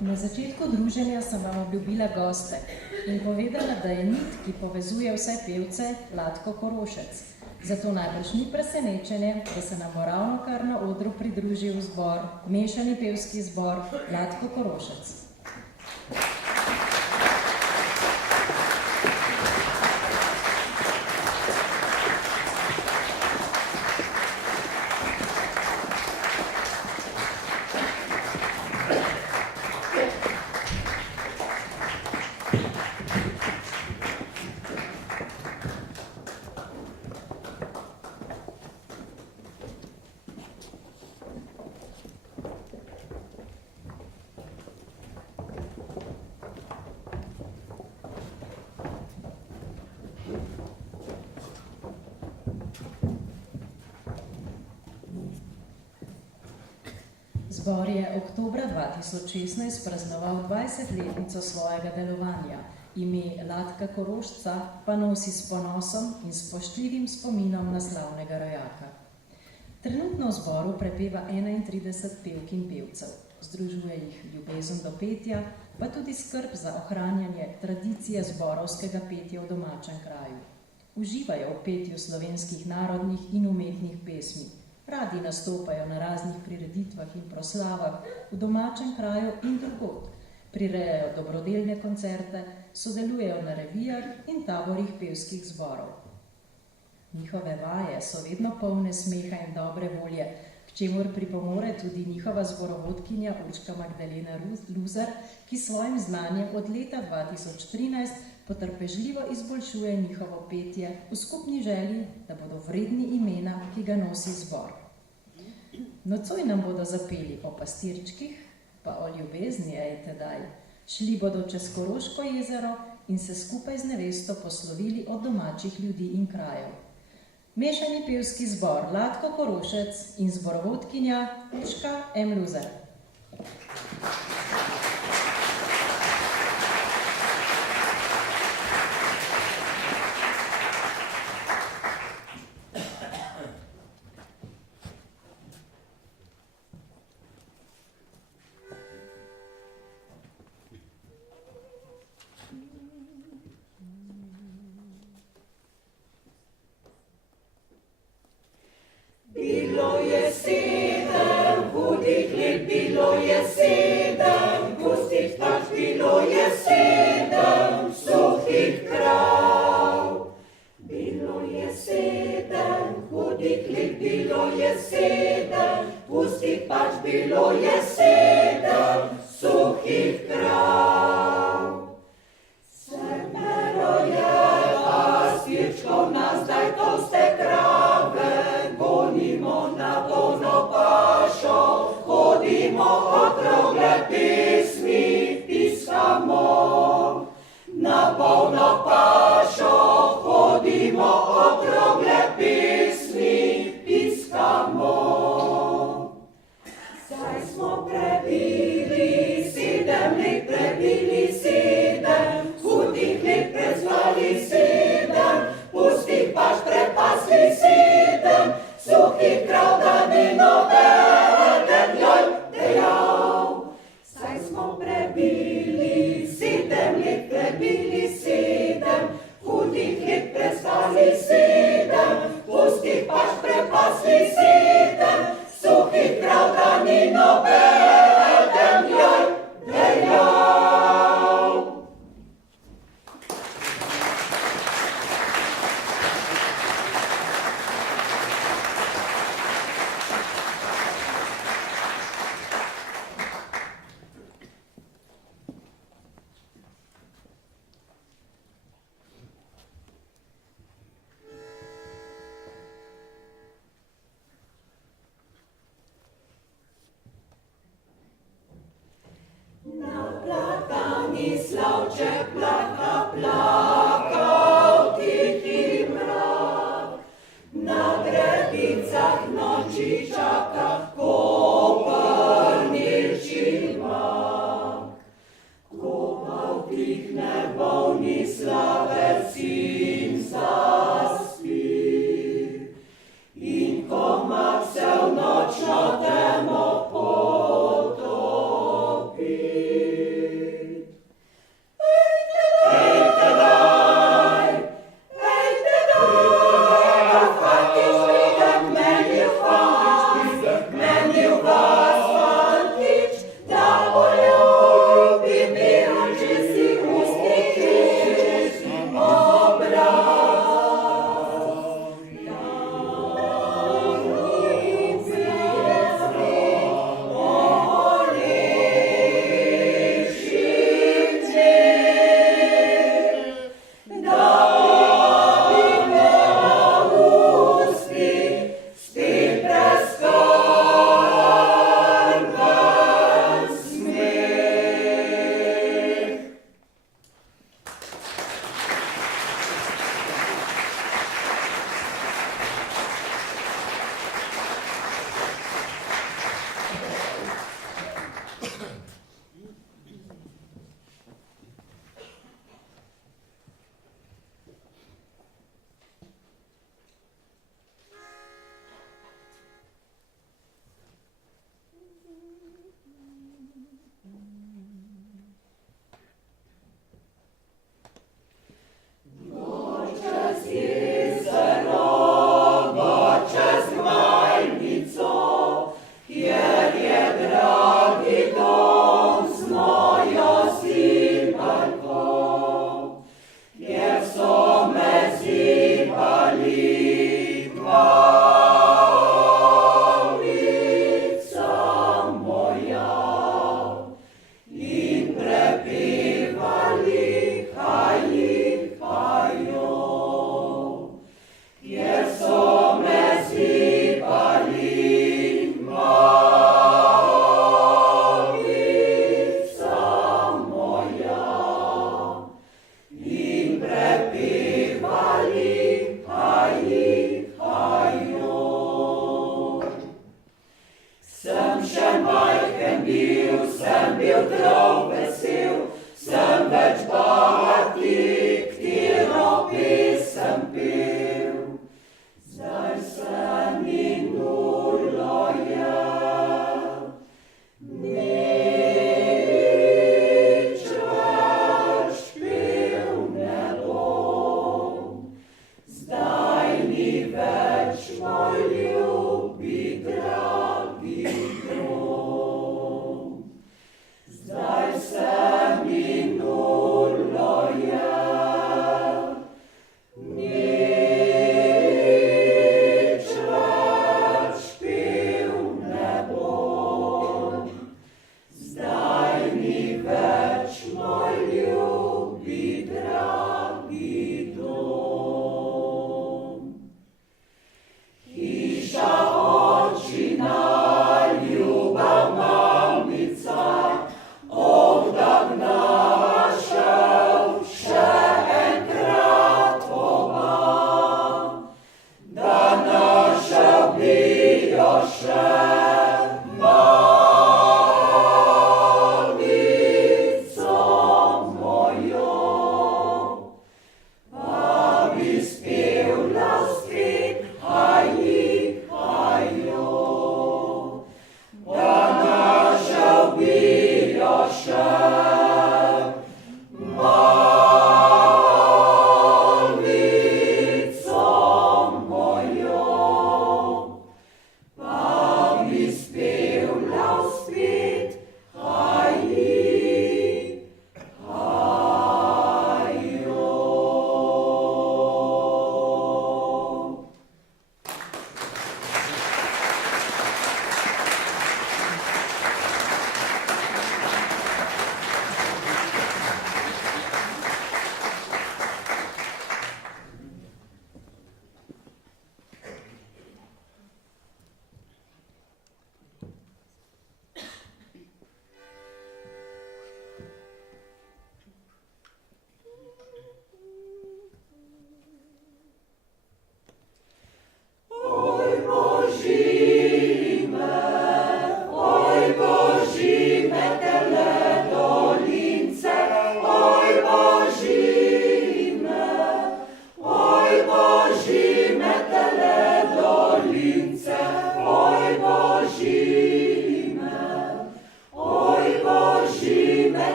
Na začetku druženja sem vam obljubila goste in povedala, da je nit, ki povezuje vse pevce, Latko Korošec. Zato najbrž ni presenečenje, da se nam bo ravnokar na odru pridružil zbor, mešani pevski zbor Latko Korošec. Zbor je oktobra 2016 praznoval 20-letnico svojega delovanja. Ime Latka Korošca pa nosi s ponosom in spoštljivim spominom na slavnega rojaka. Trenutno v zboru prepeva 31 pevk in pevcev. Združuje jih ljubezen do petja, pa tudi skrb za ohranjanje tradicije zborovskega petja v domačem kraju. Uživajo v petju slovenskih narodnih in umetnih pesmi. Radi nastopajo na raznih prireditvah in proslavah v domačem kraju in drugod. Prirejajo dobrodelne koncerte, sodelujejo na revijah in taborih pevskih zborov. Njihove vaje so vedno polne smeha in dobre volje, k čemur pripomore tudi njihova zborovodkinja Urška Magdalena Luzar, ki svojim znanjem od leta 2013 potrpežljivo izboljšuje njihovo petje v skupni želji, da bodo vredni imena, ki ga nosi zbor. Nocoj nam bodo zapeli o pastirčkih, pa o ljubezni, tedaj. Šli bodo čez Koroško jezero in se skupaj z nevesto poslovili od domačih ljudi in krajev. Mešani pevski zbor Latko Korošec in zborovodkinja Urška M. Luzer. Bilo je 7 hudih let, bilo je 7 pustih pač, bilo je 7 suhih krav. Bilo je 7 hudih let, bilo je 7 pustih pač, bilo je 7 suhih krav. 7 je pastirčkov, nas zdaj tolste krave, gonimo na polno pašo, hodimo okrogle pesmi, piskamo. Na polno pašo, hodimo okrogle pesmi, piskamo. Zdaj smo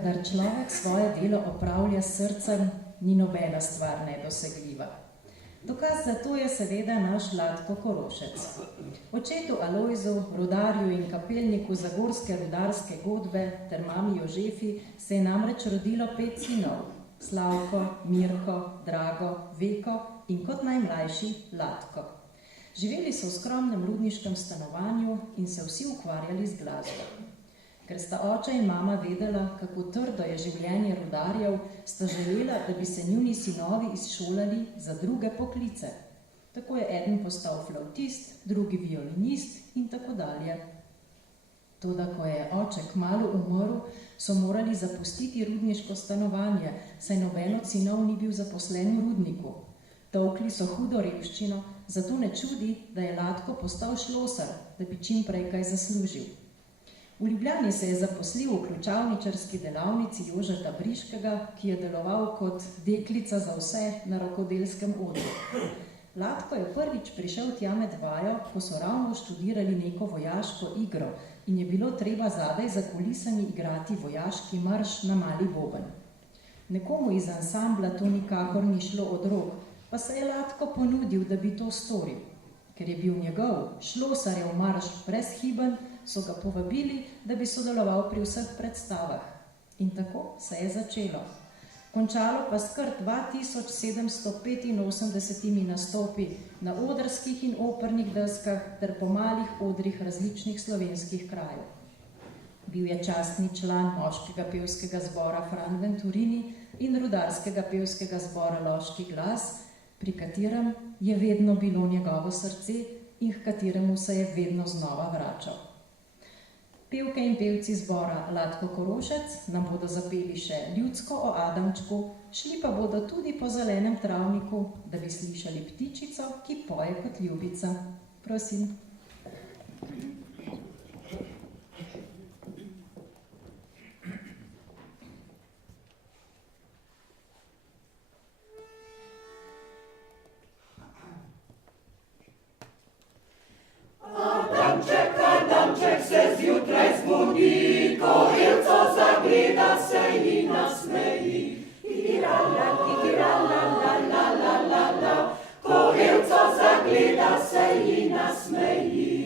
kadar človek svoje delo opravlja s srcem, ni nobena stvar nedosegljiva. Dokaz za to je seveda naš Latko Korošec. Očetu Alojzu, rudarju in kapelniku zagorske rudarske godbe ter mami Jožefi se je namreč rodilo 5 sinov: Slavko, Mirko, Drago, Veko in kot najmlajši Latko. Živeli so v skromnem rudniškem stanovanju in se vsi ukvarjali z glasbo. Ker sta oče in mama vedela, kako trdo je življenje rudarjev, sta želela, da bi se njuni sinovi izšolali za druge poklice. Tako je eden postal flavtist, drugi violinist in tako dalje. Toda, ko je oče kmalu umrl, so morali zapustiti rudniško stanovanje, saj noben od sinov ni bil zaposlen v rudniku. Tolkli so hudo revščino, zato ne čudi, da je Latko postal šlosar, da bi čim prej kaj zaslužil. V Ljubljani se je zaposlil v ključavničarski delavnici Jožeta Briškega, ki je deloval kot deklica za vse na rokodelskem odru. Latko je prvič prišel tja med vajo, ko so ravno študirali neko vojaško igro in je bilo treba zadaj za kulisami igrati vojaški marš na mali boben. Nekomu iz ansambla to nikakor ni šlo od rok, pa se je Latko ponudil, da bi to storil. Ker je bil njegov šlosarjev marš brezhiben, so ga povabili, da bi sodeloval pri vseh predstavah. In tako se je začelo. Končalo pa s kar 2785 nastopi na odrskih in opernih deskah ter po malih odrih različnih slovenskih krajev. Bil je častni član moškega pevskega zbora Fran Venturini in rudarskega pevskega zbora Loški glas, pri katerem je vedno bilo njegovo srce in h kateremu se je vedno znova vračal. Pevke in pevci zbora Latko Korošec nam bodo zapeli še ljudsko o Adamčku, šli pa bodo tudi po zelenem travniku, da bi slišali ptičico, ki poje kot ljubica. Prosim. Adamček se zjutraj zbudi, korilco zagleda, se ji nasmeji. Titirala, titirala, la, la, la, la, la, korilco zagleda, se ji nasmeji.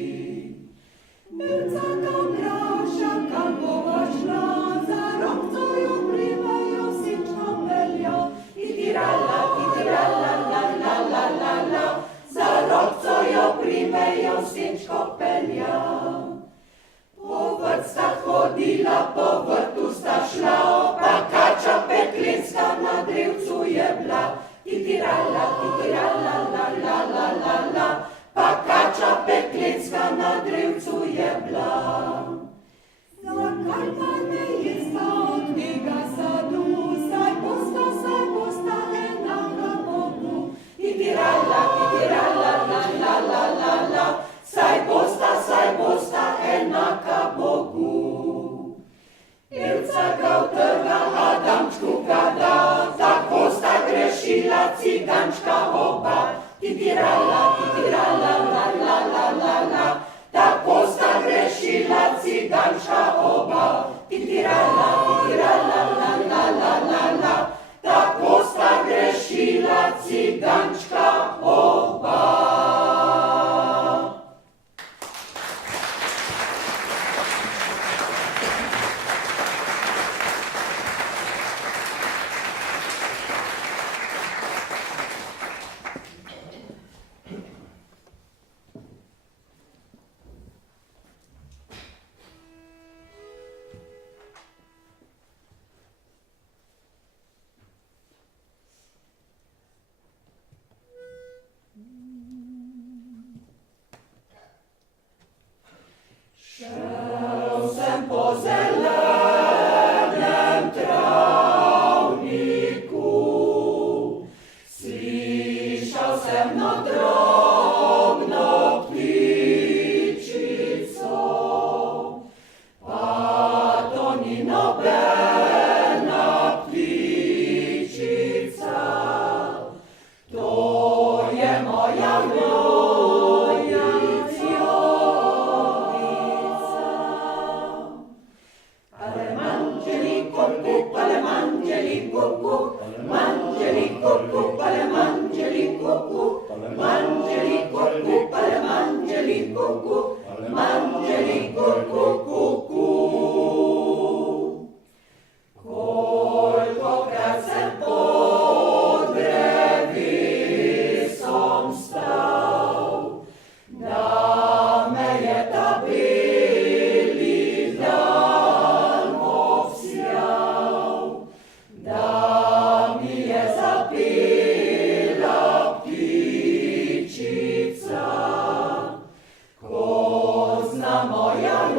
Milca ga vpraša, kam bova šla, za robco jo primejo, sinčko peljo. Titirala, titirala, la, la, la, la, la, za robco jo primejo, sinčko pelja. Po vrt sta hodila, po vrtu sta šla, pa kača peklinska na drevcu je bila. Titirala, titirala, la, la, la, la, la, pa kača peklinska na drevcu je bila. Zakaj pa ne jesta od tega sadu, saj bosta enaka Bogu. Titirala, titirala, la, la, la, la, la, saj bosta enaka Bogu. Pevca ga utrga, Adamčku ga da, tako sta grešila cigančka oba. Titirala, titirala, la, la, la, la, la, tako sta grešila cigančka oba. Titirala, titirala, la, la, la, la, la, tako sta grešila cigančka oba. mangiali cucù, mangiali cucù, pale mangiali cucù, mangiali cucù, pale mangiali cucù, mangiali cucù, cucù. Koľkokrát sem po drevi som stal, da me je ta bili dan obsjal, da mi je zapila ptičica, ko zna moja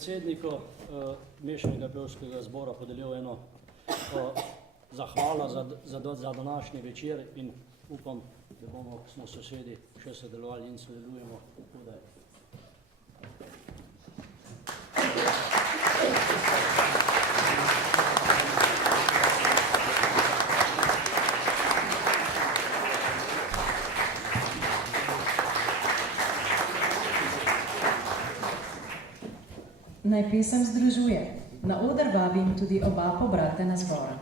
predsedniku Mešanega pevskega zbora podelil eno zahvalo za današnji večer in upam, da smo sosedi še sodelovali in sodelujemo. Naj pesem združuje. Na oder vabim tudi oba pobratena zbora.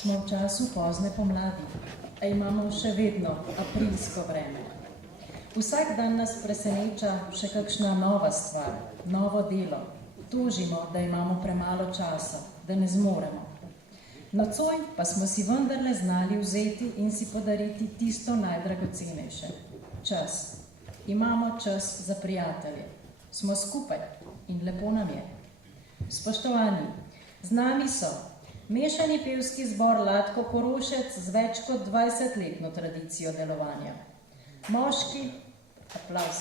Smo v času pozne pomladi, a imamo še vedno aprilsko vreme. Vsak dan nas preseneča še kakšna nova stvar, novo delo. Tožimo, da imamo premalo časa, da ne zmoremo. Nocoj pa smo si vendarle znali vzeti in si podariti tisto najdragocenejše. Čas. Imamo čas za prijatelje. Smo skupaj in lepo nam je. Spoštovani, z nami so Mešani pevski zbor Latko Korošec z več kot 20-letno tradicijo delovanja. Moški, aplavz.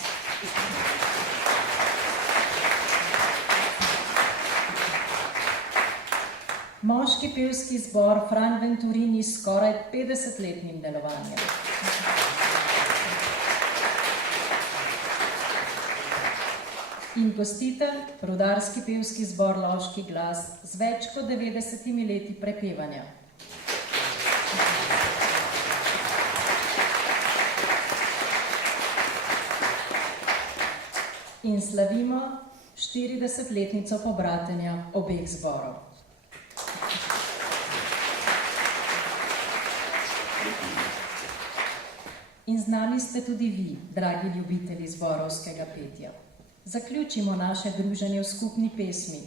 Moški pevski zbor Fran Venturini s skoraj 50-letnim delovanjem. In gostitelj, rudarski pevski zbor Loški glas z več kot 90 leti prepevanja. In slavimo 40-letnico pobratenja obeh zborov. In z nami ste tudi vi, dragi ljubitelji zborovskega petja. Zaključimo naše druženje v skupni pesmi,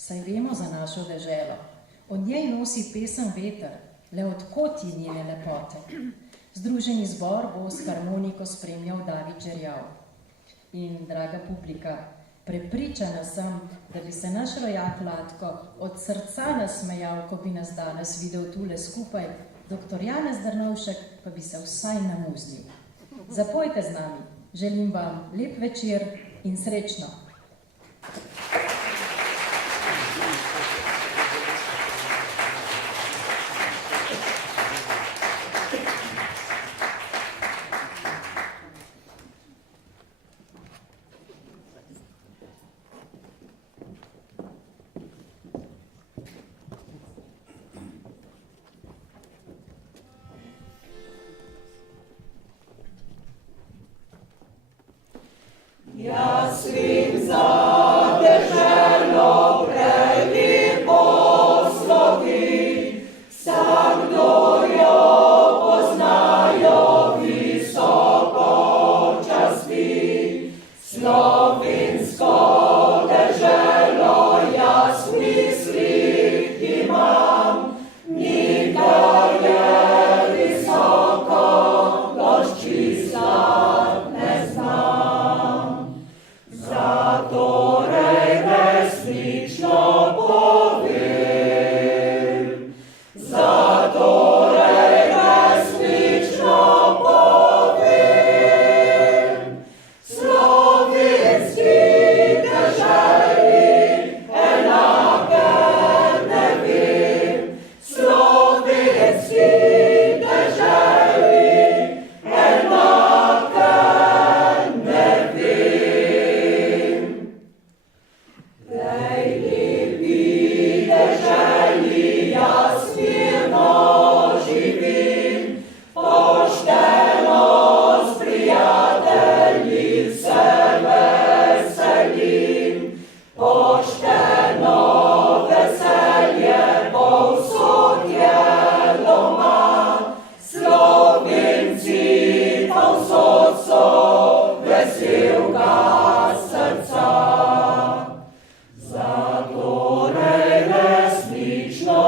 saj vemo za našo deželo. Od njej nosi pesem veter, le od kod je njene lepote. Združeni zbor bo s harmoniko spremljal David Žerjav. In, draga publika, Prepričana sem, da bi se naš rojak Latko od srca nasmejal, ko bi nas danes videl tule skupaj, doktor Janez Drnovšek pa bi se vsaj namuznil. Zapojte z nami, želim vam lep večer in srečno. Jaz svim za deželo prelepo slovi, vsakdo jo poznajo visoko časti. Slovensko deželo jaz mislih imam, nikdar je visoko loščislat ne znam. Zatorej resnično povem, zatorej resnično povem, slovenski deželi enake ne vem, slovenski deželi enake ne vem. Lej lepi deželi jaz mirno živim, pošteno s prijatelji se veselim, pošteno veselje povsod je doma, Slovenci povsod so veselka srca. Zatorej resnično